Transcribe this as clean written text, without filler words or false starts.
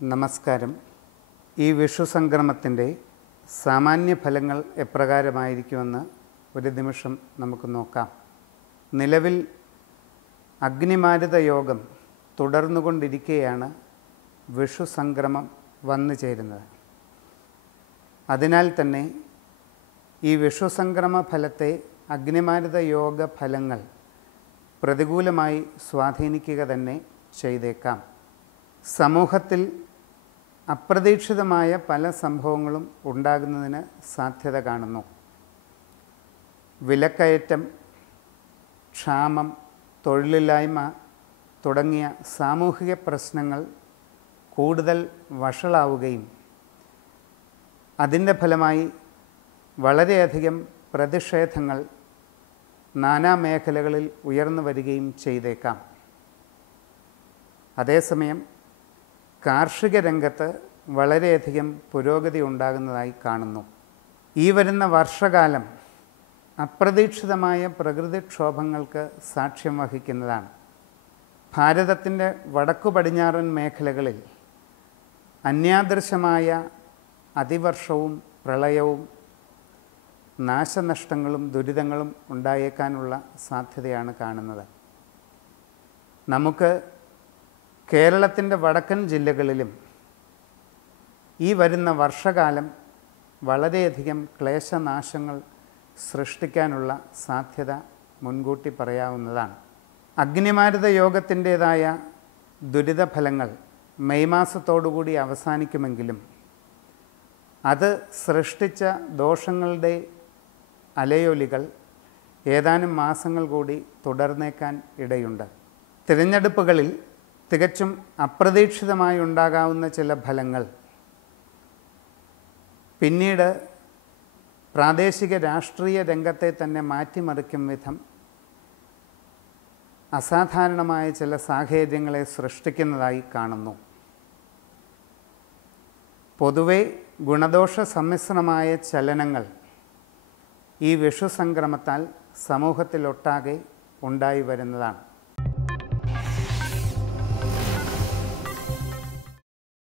നമസ്കാരം. ഈ വിഷു സംക്രമത്തിൻ്റെ സാമാന്യ ഫലങ്ങൾ എപ്രകാരമായിരിക്കുമെന്ന് ഒരു നിമിഷം നമുക്ക് നോക്കാം. നിലവിൽ അഗ്നിമാരുത യോഗം തുടർന്നുകൊണ്ടിരിക്കെയാണ് വിഷു സംക്രമം വന്നു ചേരുന്നത്. അതിനാൽ തന്നെ ഈ വിഷു സംക്രമ ഫലത്തെ അഗ്നിമാരുത യോഗ ഫലങ്ങൾ പ്രതികൂലമായി സ്വാധീനിക്കുക തന്നെ ചെയ്തേക്കാം. സമൂഹത്തിൽ അപ്രതീക്ഷിതമായ പല സംഭവങ്ങളും ഉണ്ടാകുന്നതിന് സാധ്യത കാണുന്നു. വിലക്കയറ്റം, ക്ഷാമം, തൊഴിലില്ലായ്മ തുടങ്ങിയ സാമൂഹിക പ്രശ്നങ്ങൾ കൂടുതൽ വഷളാവുകയും അതിൻ്റെ ഫലമായി വളരെയധികം പ്രതിഷേധങ്ങൾ നാനാമേഖലകളിൽ ഉയർന്നു വരികയും ചെയ്തേക്കാം. അതേസമയം കാർഷിക രംഗത്ത് വളരെയധികം പുരോഗതി ഉണ്ടാകുന്നതായി കാണുന്നു. ഈ വരുന്ന വർഷകാലം അപ്രതീക്ഷിതമായ പ്രകൃതിക്ഷോഭങ്ങൾക്ക് സാക്ഷ്യം വഹിക്കുന്നതാണ്. ഭാരതത്തിൻ്റെ വടക്കു പടിഞ്ഞാറൻ മേഖലകളിൽ അന്യാദൃശമായ അതിവർഷവും പ്രളയവും നാശനഷ്ടങ്ങളും ദുരിതങ്ങളും ഉണ്ടായേക്കാനുള്ള സാധ്യതയാണ് കാണുന്നത്. നമുക്ക് കേരളത്തിൻ്റെ വടക്കൻ ജില്ലകളിലും ഈ വരുന്ന വർഷകാലം വളരെയധികം ക്ലേശനാശങ്ങൾ സൃഷ്ടിക്കാനുള്ള സാധ്യത മുൻകൂട്ടി പറയാവുന്നതാണ്. അഗ്നിമാരുത യോഗത്തിൻ്റേതായ ദുരിതഫലങ്ങൾ മെയ് മാസത്തോടുകൂടി അവസാനിക്കുമെങ്കിലും അത് സൃഷ്ടിച്ച ദോഷങ്ങളുടെ അലയൊലികൾ ഏതാനും മാസങ്ങൾ കൂടി തുടർന്നേക്കാൻ ഇടയുണ്ട്. തിരഞ്ഞെടുപ്പുകളിൽ തികച്ചും അപ്രതീക്ഷിതമായി ഉണ്ടാകാവുന്ന ചില ഫലങ്ങൾ പിന്നീട് പ്രാദേശിക രാഷ്ട്രീയ രംഗത്തെ തന്നെ മാറ്റിമറിക്കും വിധം അസാധാരണമായ ചില സാഹചര്യങ്ങളെ സൃഷ്ടിക്കുന്നതായി കാണുന്നു. പൊതുവെ ഗുണദോഷ സമ്മിശ്രമായ ചലനങ്ങൾ ഈ വിഷു സംക്രമത്താൽ സമൂഹത്തിലൊട്ടാകെ ഉണ്ടായി വരുന്നതാണ്.